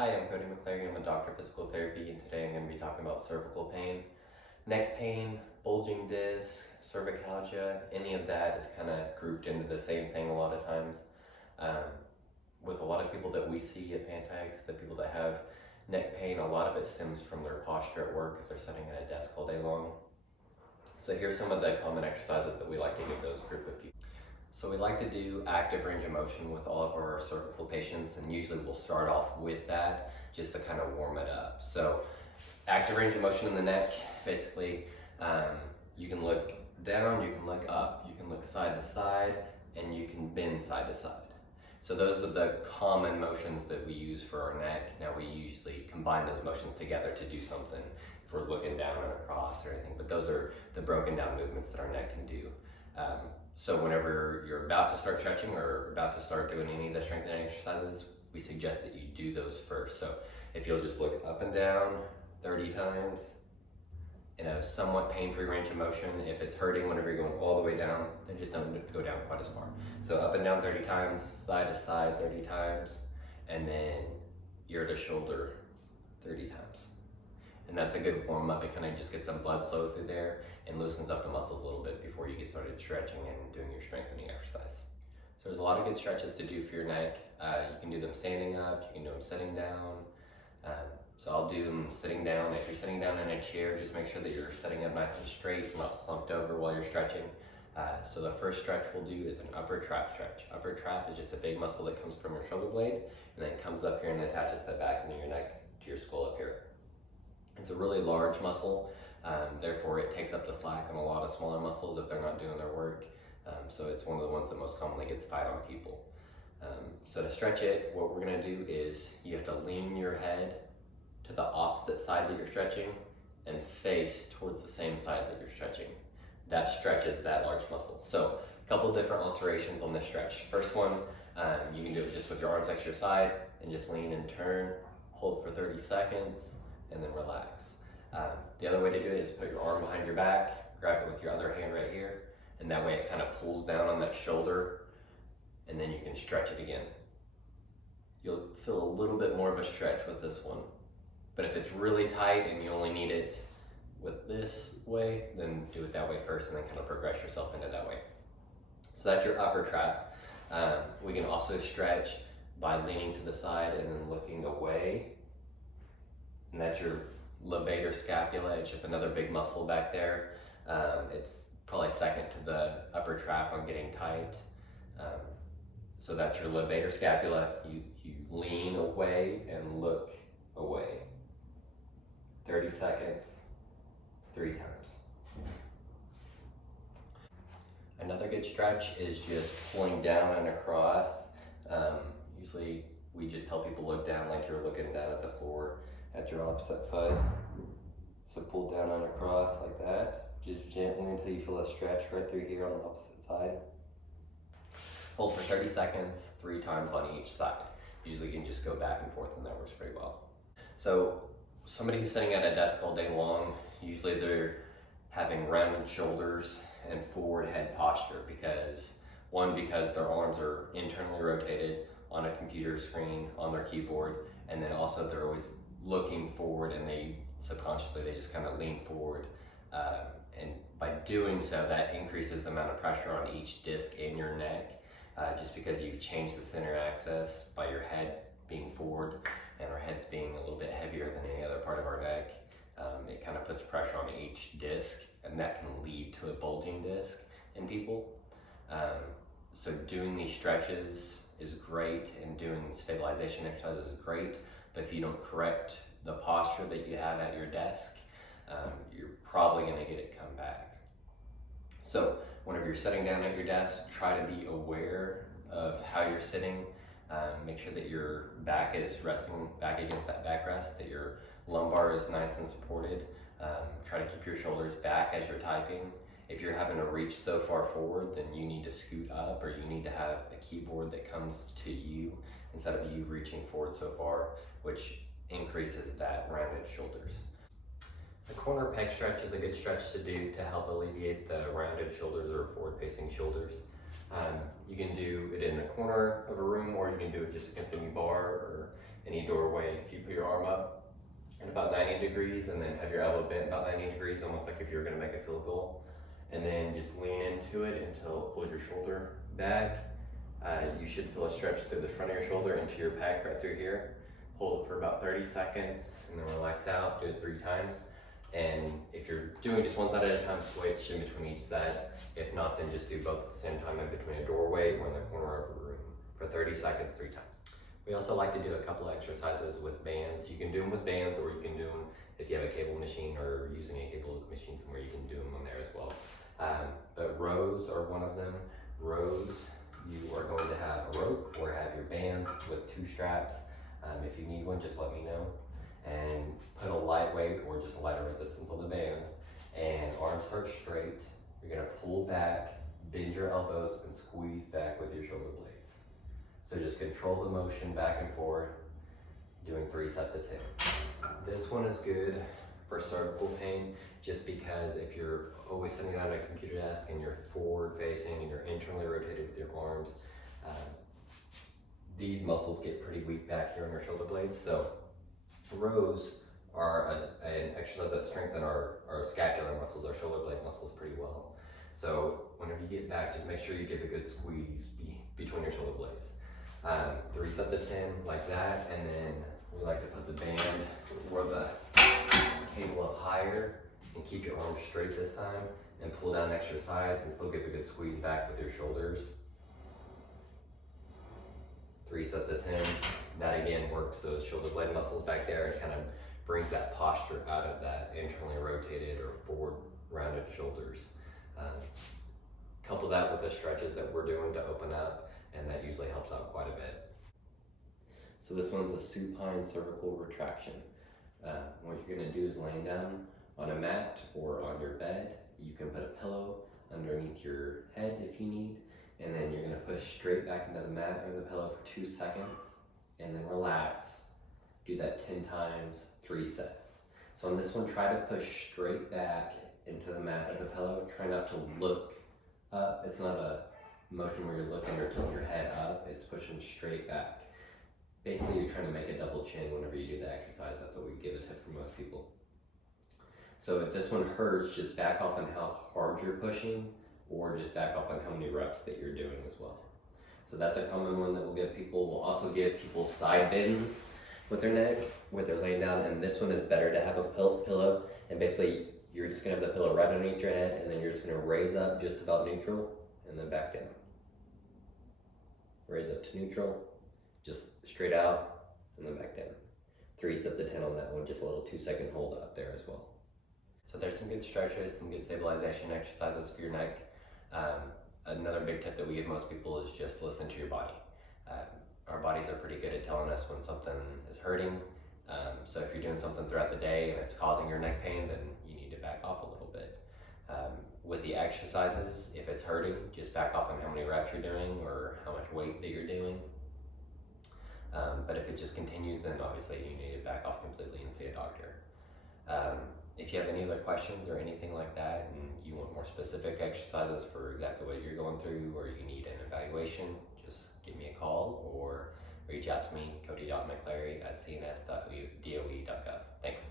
Hi, I'm Cody McClary. I'm a doctor of physical therapy, and today I'm going to be talking about cervical pain. Neck pain, bulging disc, cervicalgia, any of that is kind of grouped into the same thing a lot of times. Um, with a lot of people that we see at Pantags, the people that have neck pain, a lot of it stems from their posture at work if they're sitting at a desk all day long. So here's some of the common exercises that we like to give those group of people. So we like to do active range of motion with all of our cervical patients, and usually we'll start off with that just to kind of warm it up. So active range of motion in the neck, basically you can look down, you can look up, you can look side to side, and you can bend side to side. So those are the common motions that we use for our neck. Now we usually combine those motions together to do something if we're looking down and across or anything, but those are the broken down movements that our neck can do. So whenever you're about to start stretching or about to start doing any of the strengthening exercises, we suggest that you do those first. So if you'll just look up and down 30 times in a somewhat pain-free range of motion. If it's hurting whenever you're going all the way down, then just don't go down quite as far. So up and down 30 times, side to side 30 times, and then ear to shoulder 30 times. And that's a good warm up. It kind of just gets some blood flow through there and loosens up the muscles a little bit before you get started stretching and doing your strengthening exercise. So there's a lot of good stretches to do for your neck. You can do them standing up, you can do them sitting down. So I'll do them sitting down. If you're sitting down in a chair, just make sure that you're sitting up nice and straight, not slumped over while you're stretching. So the first stretch we'll do is an upper trap stretch. Upper trap is just a big muscle that comes from your shoulder blade and then comes up here and attaches the back into your neck to your skull up here. It's a really large muscle, therefore it takes up the slack on a lot of smaller muscles if they're not doing their work. So it's one of the ones that most commonly gets tight on people. So to stretch it, what we're gonna do is you have to lean your head to the opposite side that you're stretching and face towards the same side that you're stretching. That stretches that large muscle. So a couple different alterations on this stretch. First one, you can do it just with your arms next to your side and just lean and turn, hold for 30 seconds, and then relax. The other way to do it is put your arm behind your back, grab it with your other hand right here, and that way it kind of pulls down on that shoulder, and then you can stretch it again. You'll feel a little bit more of a stretch with this one. But if it's really tight and you only need it with this way, then do it that way first and then kind of progress yourself into that way. So that's your upper trap. We can also stretch by leaning to the side and then looking away. And that's your levator scapula. It's just another big muscle back there. It's probably second to the upper trap on getting tight. So that's your levator scapula. You lean away and look away. 30 seconds, 3 times. Another good stretch is just pulling down and across. Usually we just tell people look down like you're looking down at the floor at your opposite foot. So pull down and across like that. Just gently until you feel a stretch right through here on the opposite side. Hold for 30 seconds, 3 times on each side. Usually you can just go back and forth and that works pretty well. So somebody who's sitting at a desk all day long, usually they're having rounded shoulders and forward head posture because their arms are internally rotated on a computer screen on their keyboard, and then also they're always looking forward and they just kind of lean forward. And by doing so, that increases the amount of pressure on each disc in your neck, just because you've changed the center axis by your head being forward and our heads being a little bit heavier than any other part of our neck. It kind of puts pressure on each disc, and that can lead to a bulging disc in people. So doing these stretches is great, and doing stabilization exercises is great, but if you don't correct the posture that you have at your desk, you're probably gonna get it come back. So whenever you're sitting down at your desk, try to be aware of how you're sitting. Make sure that your back is resting back against that backrest, that your lumbar is nice and supported. Try to keep your shoulders back as you're typing. If you're having to reach so far forward, then you need to scoot up, or you need to have a keyboard that comes to you instead of you reaching forward so far, which increases that rounded shoulders. The corner pec stretch is a good stretch to do to help alleviate the rounded shoulders or forward-facing shoulders. You can do it in the corner of a room, or you can do it just against any bar or any doorway if you arm up at about 90 degrees and then have your elbow bent about 90 degrees, almost like if you were gonna make a field goal. And then just lean into it until it pulls your shoulder back. You should feel a stretch through the front of your shoulder into your pec right through here. Hold it for about 30 seconds and then relax out, do it 3 times. And if you're doing just one side at a time, switch in between each set. If not, then just do both at the same time in between a doorway or in the corner of a room for 30 seconds, 3 times. We also like to do a couple of exercises with bands. You can do them with bands, or you can do them if you have a cable machine or using a cable machine somewhere, you can do them on there as well. But rows are one of them. Rows, you are going to have a rope or have your band with 2 straps. If you need one, just let me know. And put a lightweight or just a lighter resistance on the band, and arms start straight. You're gonna pull back, bend your elbows, and squeeze back with your shoulder blades. So just control the motion back and forth, doing 3 sets of 10. This one is good for cervical pain, just because if you're always sitting down at a computer desk and you're forward facing and you're internally rotated with your arms, these muscles get pretty weak back here on your shoulder blades. So rows are an exercise that strengthen our scapular muscles, our shoulder blade muscles pretty well. So whenever you get back, just make sure you give a good squeeze between your shoulder blades. 3 sets of 10 like that, and then we like to put the band or the cable up higher and keep your arms straight this time, and pull down extra sides and still give a good squeeze back with your shoulders. 3 sets of 10. That again works those shoulder blade muscles back there. It kind of brings that posture out of that internally rotated or forward rounded shoulders. Couple that with the stretches that we're doing to open up, and that usually helps out quite a bit. So this one's a supine cervical retraction. What you're gonna do is laying down on a mat or on your bed. You can put a pillow underneath your head if you need, and then you're gonna push straight back into the mat or the pillow for 2 seconds, and then relax. Do that 10 times, 3 sets. So on this one, try to push straight back into the mat or the pillow. Try not to look up. It's not a motion where you're looking or tilt your head up. It's pushing straight back. Basically, you're trying to make a double chin whenever you do the exercise. That's what we give a tip for most people. So if this one hurts, just back off on how hard you're pushing, or just back off on how many reps that you're doing as well. So that's a common one that we'll give people. We'll also give people side bends with their neck, where they're laying down, and this one is better to have a pillow, and basically you're just gonna have the pillow right underneath your head, and then you're just gonna raise up just about neutral, and then back down. Raise up to neutral, just straight out, and then back down. 3 sets of 10 on that one, just a little 2-second hold up there as well. So there's some good stretches, some good stabilization exercises for your neck. Another big tip that we give most people is just listen to your body. Our bodies are pretty good at telling us when something is hurting. So if you're doing something throughout the day and it's causing your neck pain, then you need to back off a little bit. With the exercises, if it's hurting, just back off on how many reps you're doing or how much weight that you're doing. But if it just continues, then obviously you need to back off completely and see a doctor. If you have any other questions or anything like that, and you want more specific exercises for exactly what you're going through, or you need an evaluation, just give me a call or reach out to me, cody.mcclary@cns.doe.gov. Thanks.